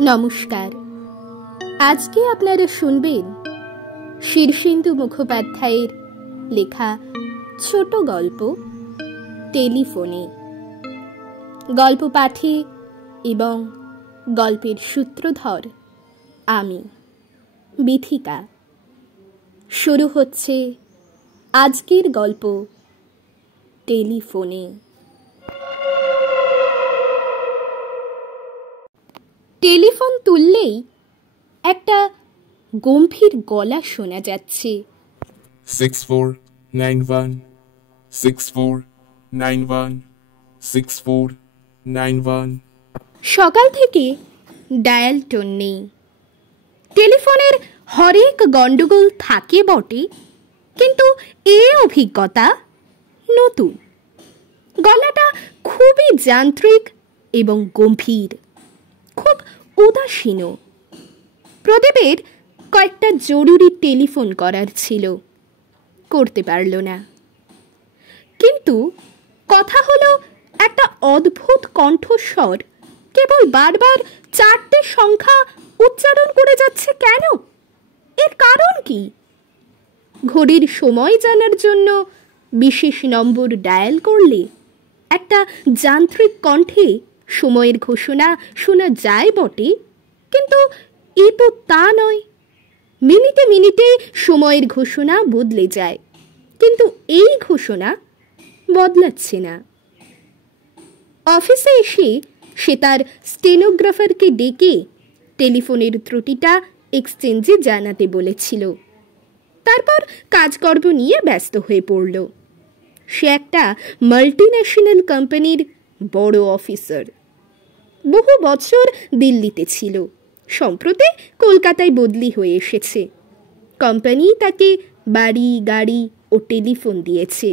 নমস্কার। আজকে আপনারা শুনবেন শীর্ষেন্দু মুখোপাধ্যায়ের লেখা ছোট গল্প টেলিফোনে। গল্প পাঠে এবং গল্পের সূত্রধর আমি বিথিকা। শুরু হচ্ছে আজকের গল্প টেলিফোনে। টেলিফোন তুললেই একটা গম্ভীর গলা শোনা যাচ্ছে। 6491 6491 6491। সকাল থেকে ডায়াল টোন নেই। টেলিফোনের হরেক গন্ডগোল থাকে বটে, কিন্তু এ অভিজ্ঞতা নতুন। গলাটা খুবই যান্ত্রিক এবং গম্ভীর, খুব উদাসীন। প্রদীপের কয়েকটা জরুরি টেলিফোন করার ছিল, করতে পারল না। কিন্তু কথা হলো, একটা অদ্ভুত কণ্ঠস্বর কেবল বারবার 4টে সংখ্যা উচ্চারণ করে যাচ্ছে কেন? এর কারণ কি? ঘড়ির সময় জানার জন্য বিশেষ নম্বর ডায়াল করলে একটা যান্ত্রিক কণ্ঠে সময়ের ঘোষণা শোনা যায় বটে, কিন্তু এ তো তা নয়। মিনিটে মিনিটে সময়ের ঘোষণা বদলে যায়, কিন্তু এই ঘোষণা বদলাচ্ছে না। অফিসে এসে সে তার স্টেনোগ্রাফারকে ডেকে টেলিফোনের ত্রুটিটা এক্সচেঞ্জে জানাতে বলেছিল। তারপর কাজকর্ম নিয়ে ব্যস্ত হয়ে পড়ল। সে একটা মাল্টিন্যাশনাল কোম্পানির বড় অফিসার। বহু বছর দিল্লিতে ছিল, সম্প্রতি কলকাতায় বদলি হয়ে এসেছে। কোম্পানি তাকে বাড়ি, গাড়ি ও টেলিফোন দিয়েছে।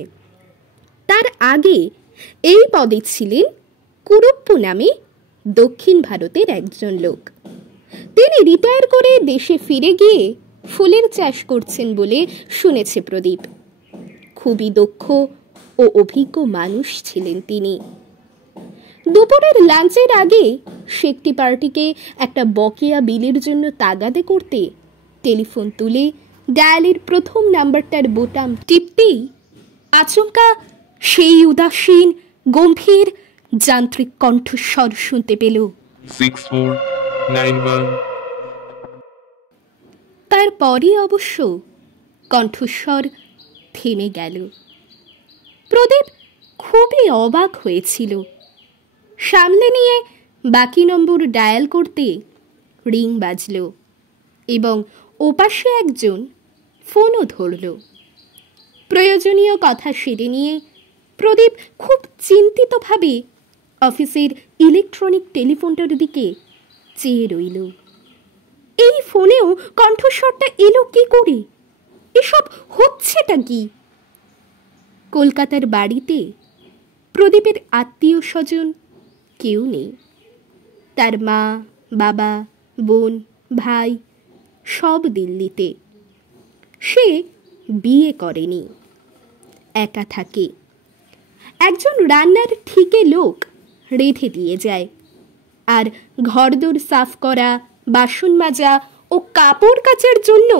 তার আগে এই পদে ছিলেন কুরুপ্পু নামে দক্ষিণ ভারতের একজন লোক। তিনি রিটায়ার করে দেশে ফিরে গিয়ে ফুলের চাষ করছেন বলে শুনেছে প্রদীপ। খুবই দক্ষ ও অভিজ্ঞ মানুষ ছিলেন তিনি। দুপুরের লাঞ্চের আগে সে একটি পার্টিকে একটা বকেয়া বিলের জন্য তাগাদে করতে টেলিফোন তুলে ডায়ালের প্রথম নাম্বারটার বোতাম টিপতেই আচমকা সেই উদাসীন গম্ভীর যান্ত্রিক কণ্ঠস্বর শুনতে পেল। 6491। তারপরই অবশ্য কণ্ঠস্বর থেমে গেল। প্রদীপ খুবই অবাক হয়েছিল। সামলে নিয়ে বাকি নম্বর ডায়াল করতে রিং বাজল এবং ওপাশে একজন ফোনও ধরল। প্রয়োজনীয় কথা সেরে নিয়ে প্রদীপ খুব চিন্তিতভাবে অফিসের ইলেকট্রনিক টেলিফোনটার দিকে চেয়ে রইল। এই ফোনেও কণ্ঠস্বরটা এলো কি করে? এসব হচ্ছেটা কি? কলকাতার বাড়িতে প্রদীপের আত্মীয় স্বজন কেউ নেই। তার মা, বাবা, বোন, ভাই সব দিল্লিতে। সে বিয়ে করেনি, একা থাকে। একজন রান্নার ঠিকে লোক রেঁধে দিয়ে যায়, আর ঘরদোর সাফ করা, বাসন মাজা ও কাপড় কাচার জন্য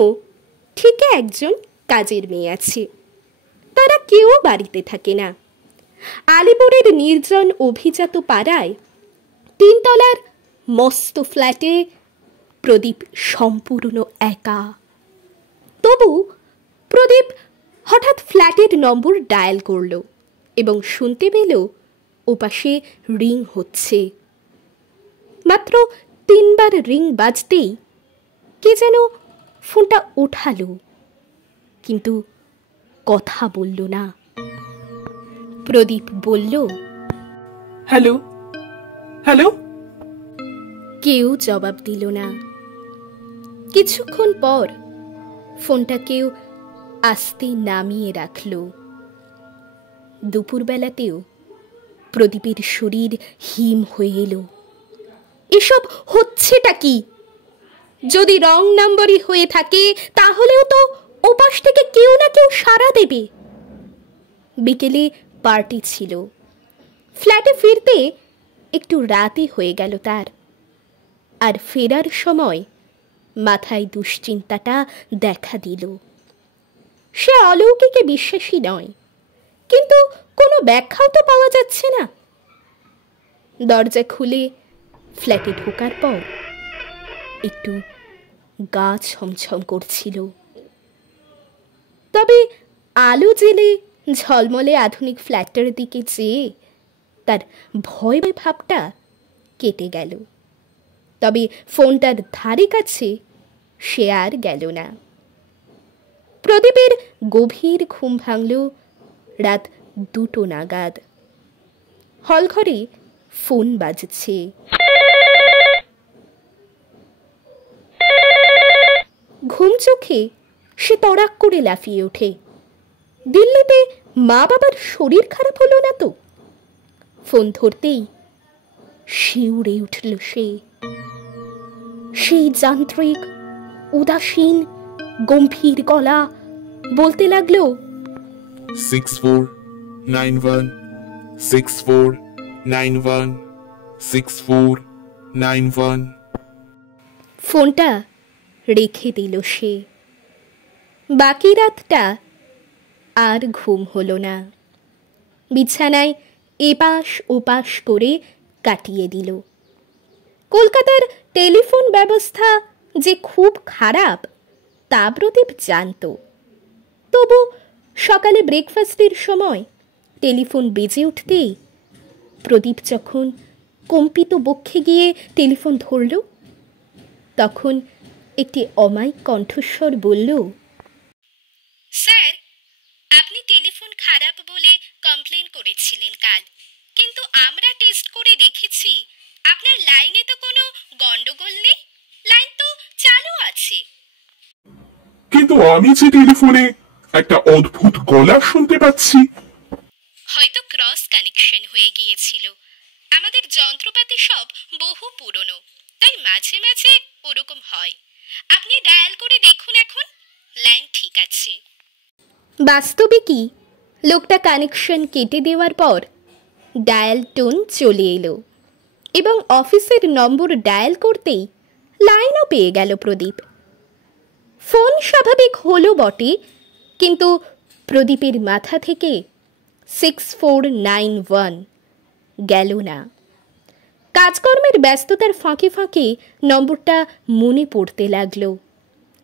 ঠিকে একজন কাজের মেয়ে আছে। তারা কেউ বাড়িতে থাকে না। আলিপুরের নির্জন অভিজাত পাড়ায় 3 তলার মস্ত ফ্ল্যাটে প্রদীপ সম্পূর্ণ একা। তবু প্রদীপ হঠাৎ ফ্ল্যাটের নম্বর ডায়াল করল এবং শুনতে পেল ওপাশে রিং হচ্ছে। মাত্র 3 বার রিং বাজতেই কে যেন ফোনটা ওঠালো, কিন্তু কথা বলল না। প্রদীপ বলল, হ্যালো হ্যালো। কেউ জবাব দিল না। কিছুক্ষণ পর ফোনটা কেউ আস্তে নামিয়ে রাখল। দুপুরবেলাতেও প্রদীপের শরীর হিম হয়ে এলো। এসব হচ্ছেটা কি? যদি রং নাম্বারই হয়ে থাকে তাহলেও তো ওপাশ থেকে কেউ না কেউ সাড়া দেবে। বিকেলে পার্টি ছিল। ফ্ল্যাটে ফিরতে একটু রাতে হয়ে গেল তার। আর ফেরার সময় মাথায় দুশ্চিন্তাটা দেখা দিল। সে অলৌকিকে বিশ্বাসী নয়, কিন্তু কোনো ব্যাখ্যাও তো পাওয়া যাচ্ছে না। দরজা খুলে ফ্ল্যাটে ঢোকার পর একটু গা ছমছম করছিল, তবে আলো জেলে ঝলমলে আধুনিক ফ্ল্যাটটার দিকে চেয়ে তার ভয় ভাবটা কেটে গেল। তবে ফোনটার ধারে কাছে সে আর গেল না। প্রদীপের গভীর ঘুম ভাঙল রাত 2টো নাগাদ। হলঘরে ফোন বাজছে। ঘুম চোখে সে তড়াক করে লাফিয়ে ওঠে। দিল্লিতে মা বাবার শরীর খারাপ হলো না তো? ফোন ধরতেই শিউরে উঠল সে। সেই যান্ত্রিক উদাসীন গম্ভীর গলা বলতে লাগলো, 6491 6491 6491। ফোনটা রেখে দিল সে। বাকি রাতটা আর ঘুম হলো না। বিছানায় এপাশ ওপাশ করে কাটিয়ে দিল। কলকাতার টেলিফোন ব্যবস্থা যে খুব খারাপ তা প্রদীপ জানত। তবু সকালে ব্রেকফাস্টের সময় টেলিফোন বেজে উঠতেই প্রদীপ যখন কম্পিত বক্ষে গিয়ে টেলিফোন ধরল, তখন একটি অমায়িক কণ্ঠস্বর বলল, স্যার, আপনি টেলিফোন খারাপ বলে কমপ্লেন করেছিলেন কাল, কিন্তু আমরা টেস্ট করে দেখেছি আপনার লাইনে তো কোনো গন্ডগোল নেই, লাইন তো চালু আছে। কিন্তু আমি যে টেলিফোনে একটা অদ্ভুত গলা শুনতে পাচ্ছি। হয়তো ক্রস কানেকশন হয়ে গিয়েছিল। আমাদের যন্ত্রপাতি সব বহু পুরনো, তাই মাঝে মাঝে ওরকম হয়। আপনি ডায়াল করে দেখুন, এখন লাইন ঠিক আছে। বাস্তবে কি লোকটা কানেকশন কেটে দেওয়ার পর ডায়াল টোন চলে এলো এবং অফিসের নম্বর ডায়াল করতেই লাইনও পেয়ে গেল প্রদীপ। ফোন স্বাভাবিক হলো বটে, কিন্তু প্রদীপের মাথা থেকে 6491 গেল না। কাজকর্মের ব্যস্ততার ফাঁকে ফাঁকে নম্বরটা মনে পড়তে লাগলো।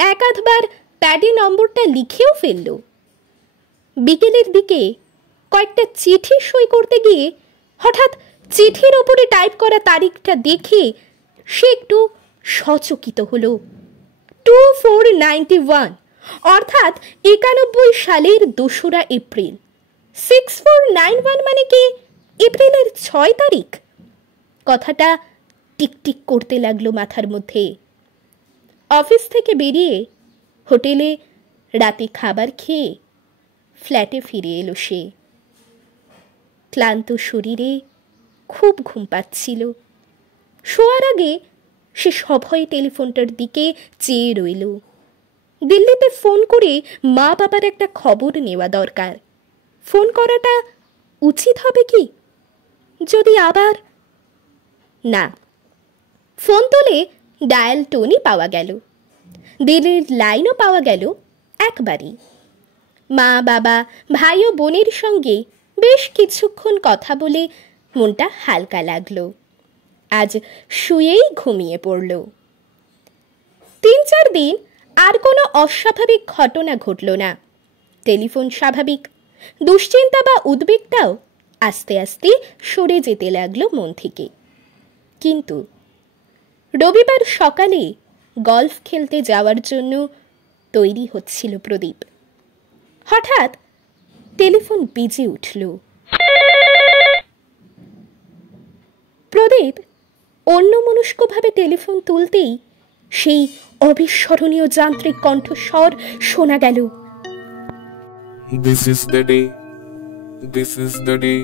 এক আধবার প্যাডে নম্বরটা লিখেও ফেলল। বিকেলের দিকে কয়েকটা চিঠি সই করতে গিয়ে হঠাৎ চিঠির ওপরে টাইপ করা তারিখটা দেখে সে একটু সচকিত হলো। 2491, অর্থাৎ 91 সালের 2রা এপ্রিল। 6491 মানে কি এপ্রিলের 6 তারিখ? কথাটা টিকটিক করতে লাগলো মাথার মধ্যে। অফিস থেকে বেরিয়ে হোটেলে রাতে খাবার খেয়ে ফ্ল্যাটে ফিরে এলো সে। ক্লান্ত শরীরে খুব ঘুম পাচ্ছিল। শোয়ার আগে সে সভয়ে টেলিফোনটার দিকে চেয়ে রইল। দিল্লিতে ফোন করে মা বাবার একটা খবর নেওয়া দরকার। ফোন করাটা উচিত হবে কি? যদি আবার না, ফোন তুলে ডায়াল টোনই পাওয়া গেল। দিল্লির লাইনও পাওয়া গেল একবারই। মা বাবা ভাই ও বোনের সঙ্গে বেশ কিছুক্ষণ কথা বলে মনটা হালকা লাগলো। আজ শুয়েই ঘুমিয়ে পড়ল। 3-4 দিন আর কোনো অস্বাভাবিক ঘটনা ঘটল না। টেলিফোন স্বাভাবিক। দুশ্চিন্তা বা উদ্বেগটাও আস্তে আস্তে সরে যেতে লাগলো মন থেকে। কিন্তু রবিবার সকালে গলফ খেলতে যাওয়ার জন্য তৈরি হচ্ছিল প্রদীপ। হঠাৎ টেলিফোন বেজে উঠল। প্রদীপ অন্যমনস্কভাবে টেলিফোন তুলতেই সেই অবিস্মরণীয় যান্ত্রিক কণ্ঠস্বর শোনা গেল, This is the day, this is the day,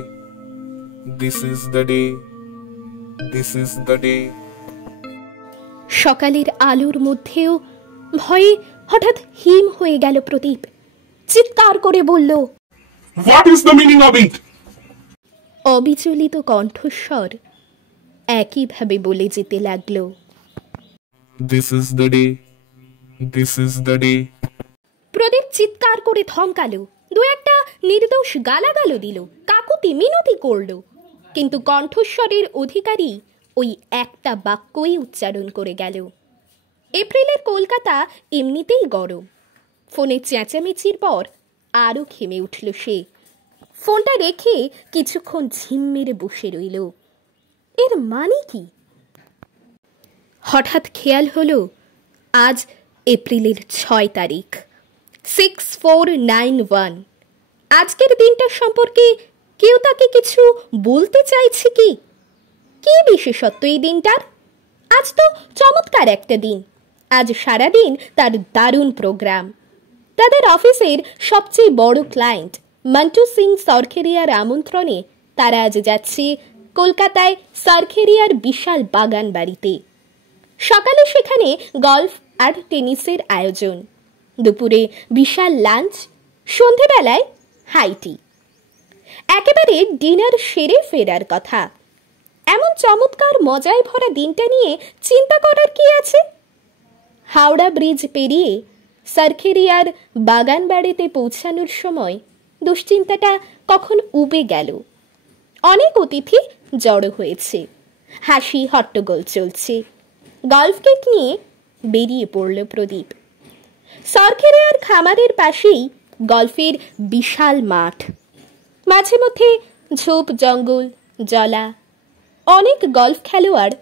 this is the day, this is the day. সকালের আলোর মধ্যেও ভয়ে হঠাৎ হিম হয়ে গেল প্রদীপ। চিৎকার করে বলল, What is the meaning of it? অবিচলিত কণ্ঠস্বর একইভাবে বলে যেতে লাগলো, This is the day. This is the day. প্রদীপ চিৎকার করে থমকালো, দু একটা নির্দোষ গালাগালো দিল, কাকুতি মিনতি করল, কিন্তু কণ্ঠস্বরের অধিকারী ওই একটা বাক্যই উচ্চারণ করে গেল। এপ্রিলের কলকাতা এমনিতেই গরম। ফোনে চেঁচামেচির পর আরও ঘেমে উঠল সে। ফোনটা রেখে কিছুক্ষণ ঝিম মেরে বসে রইল। এর মানে কি? হঠাৎ খেয়াল হলো আজ এপ্রিলের 6 তারিখ, 6491। আজকের দিনটার সম্পর্কে কেউ তাকে কিছু বলতে চাইছে কি? কি বিশেষত্ব এই দিনটার? আজ তো চমৎকার একটা দিন। আজ সারাদিন তার দারুণ প্রোগ্রাম। তাদের অফিসের সবচেয়ে বড় ক্লায়েন্ট মন্টু সিং সরখেরিয়ার আমন্ত্রণে তারা আজ যাচ্ছে কলকাতায় সরখেরিয়ার বিশাল বাগান বাড়িতে। সকালে সেখানে গল্ফ আর টেনিসের আয়োজন, দুপুরে বিশাল লাঞ্চ, সন্ধেবেলায় হাইটি। একেবারে ডিনার সেরে ফেরার কথা। এমন চমৎকার মজায় ভরা দিনটা নিয়ে চিন্তা করার কি আছে? হাওড়া ব্রিজ পেরিয়ে সরখেরিয়ার বাগান বাড়িতে পৌঁছানোর সময় দুশ্চিন্তাটা কখন উবে গেল। অনেক অতিথি জড়ো হয়েছে, হাসি হট্টগোল চলছে। গল্ফ কিট নিয়ে বেরিয়ে পড়ল প্রদীপ। সরখেরিয়ার খামারের পাশেই গল্ফের বিশাল মাঠ, মাঝে মধ্যে ঝোপ জঙ্গল, জলা। অনেক গল্ফ খেলোয়াড়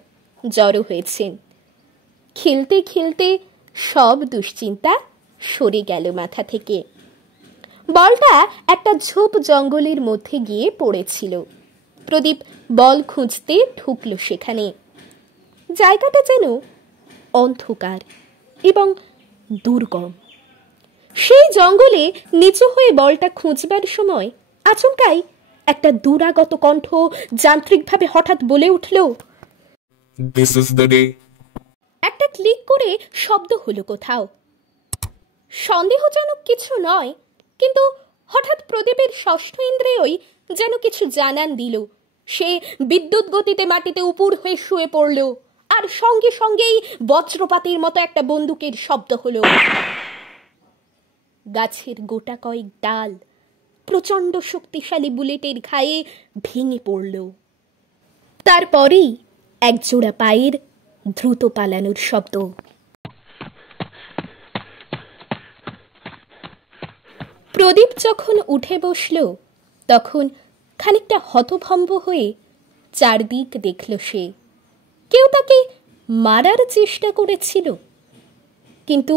জড়ো হয়েছেন। খেলতে খেলতে সব দুশ্চিন্তা সরে গেল মাথা থেকে। বলটা একটা ঝোপ জঙ্গলের মধ্যে গিয়ে পড়েছিল। প্রদীপ বল খুঁজতে ঢুকল সেখানে। জায়গাটা যেন অন্ধকার এবং দুর্গম। সেই জঙ্গলে নিচু হয়ে বলটা খুঁজবার সময় আচমকাই একটা দুরাগত কণ্ঠ যান্ত্রিকভাবে হঠাৎ বলে উঠল, This is the day. একটা ক্লিক করে শব্দ হলো কোথাও। সন্দেহজনক কিছু নয়, কিন্তু হঠাৎ প্রদীপের ষষ্ঠ ইন্দ্রিয়ই যেন কিছু জানান দিল। সে বিদ্যুৎ গতিতে মাটিতে উপুড় হয়ে শুয়ে পড়ল, আর সঙ্গে সঙ্গেই বজ্রপাতের মতো একটা বন্দুকের শব্দ হলো। গাছের গোটা কয়েক ডাল প্রচণ্ড শক্তিশালী বুলেটের ঘায়ে ভেঙে পড়ল। তারপরেই একজোড়া পায়ের দ্রুত পালানোর শব্দ। প্রদীপ যখন উঠে বসল তখন খানিকটা হতভম্ব হয়ে চারদিক দেখল সে। কেউ তাকে মারার চেষ্টা করেছিল, কিন্তু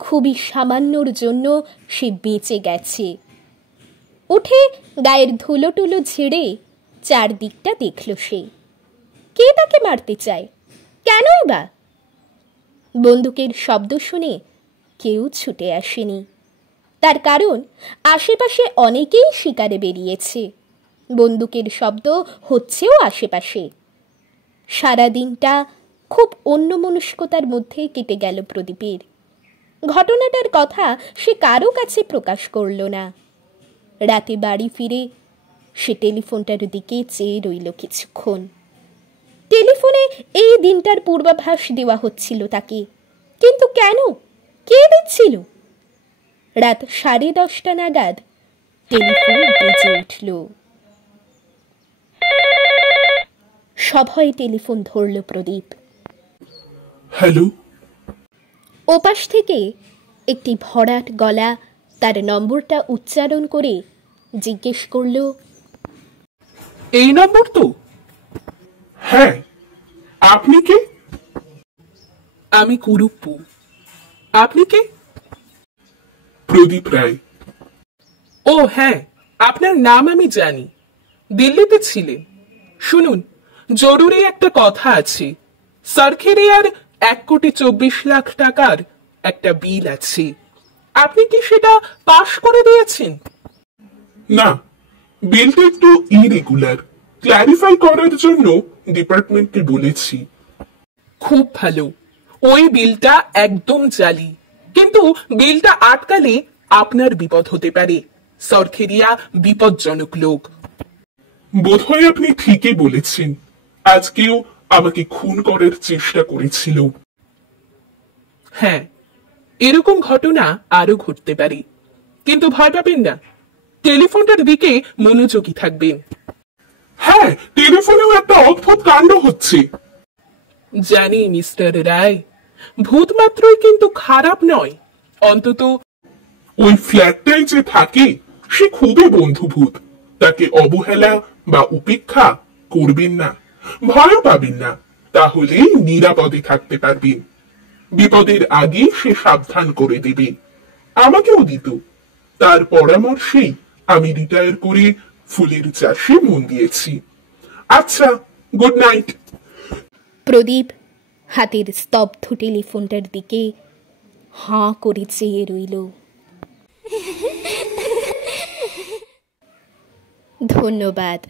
খুবই সামান্যর জন্য সে বেঁচে গেছে। উঠে গায়ের ধুলো টুলো ঝেড়ে চারদিকটা দেখল সে। কে তাকে মারতে চায়? কেনই বা? বন্দুকের শব্দ শুনে কেউ ছুটে আসেনি। তার কারণ আশেপাশে অনেকেই শিকারে বেরিয়েছে। বন্দুকের শব্দ হচ্ছেও আশেপাশে। সারাদিনটা খুব অন্যমনস্কতার মধ্যে কেটে গেল প্রদীপের। ঘটনাটার কথা সে কারো কাছে প্রকাশ করল না। রাতে বাড়ি ফিরে সে টেলিফোনটার দিকে চেয়ে রইল কিছুক্ষণ। টেলিফোনে এই দিনটার পূর্বাভাস দেওয়া হচ্ছিল তাকে, কিন্তু কেন? কে দিচ্ছিল? রাত 10:30 নাগাদ টেলিফোন বেজে উঠল। সভয়ে টেলিফোন ধরল প্রদীপ। হ্যালো। ওপাশ থেকে একটি ভরাট গলা তার নম্বরটা উচ্চারণ করে জিজ্ঞেস করল, এই নম্বর তো? হ্যাঁ, আপনি কে? আমি কুরুপ্পু। আপনি কে? প্রদীপ রায়। ও হ্যাঁ, আপনার নাম আমি জানি। দিল্লিতে ছিলেন। শুনুন, জরুরি একটা কথা আছে। সরখেরিয়ার 1,24,00,000 টাকার একটা বিল আছে। আপনি কি সেটা পাশ করে দিয়েছেন? না, বিলটা একটু ইরেগুলার। ক্ল্যারিফাই করার জন্য ডিপার্টমেন্টকে বলেছি। খুব ভালো। ওই বিলটা একদম জালি, কিন্তু বিলটা আটকালে আপনার বিপদ হতে পারে। সরখেরিয়া বিপজ্জনক লোক। বোধহয় আপনি ঠিকই বলেছেন। আজকেও আমাকে খুন করার চেষ্টা করেছিল। হ্যাঁ, এরকম ঘটনা আরো ঘটতে পারে, কিন্তু ভয় পাবেন না, টেলিফোনটার দিকে মনোযোগী থাকবেন। হ্যাঁ, টেলিফোনেও একটা অদ্ভুত কাণ্ড হচ্ছে। জানি মিস্টার রায়, ভূত মাত্রই কিন্তু খারাপ নয়, অন্তত ওই ফ্ল্যাটটাই যে থাকে সে খুবই বন্ধুভূত, তাকে অবহেলা বা উপেক্ষা করবেন না, ভয় পাবেন না, তাহলে নিরাপদে থাকতে পারবেন। বিপদের আগে সে সাবধান করে দেবে, আমাকেও দিত। তার পরামর্শেই আমি রিটায়ার করে ফুলের চাষে মন দিয়েছি। আচ্ছা, গুড নাইট। প্রদীপ হাতের স্তব্ধ টেলিফোনটার দিকে হাঁ করে চেয়ে রইল। ধন্যবাদ।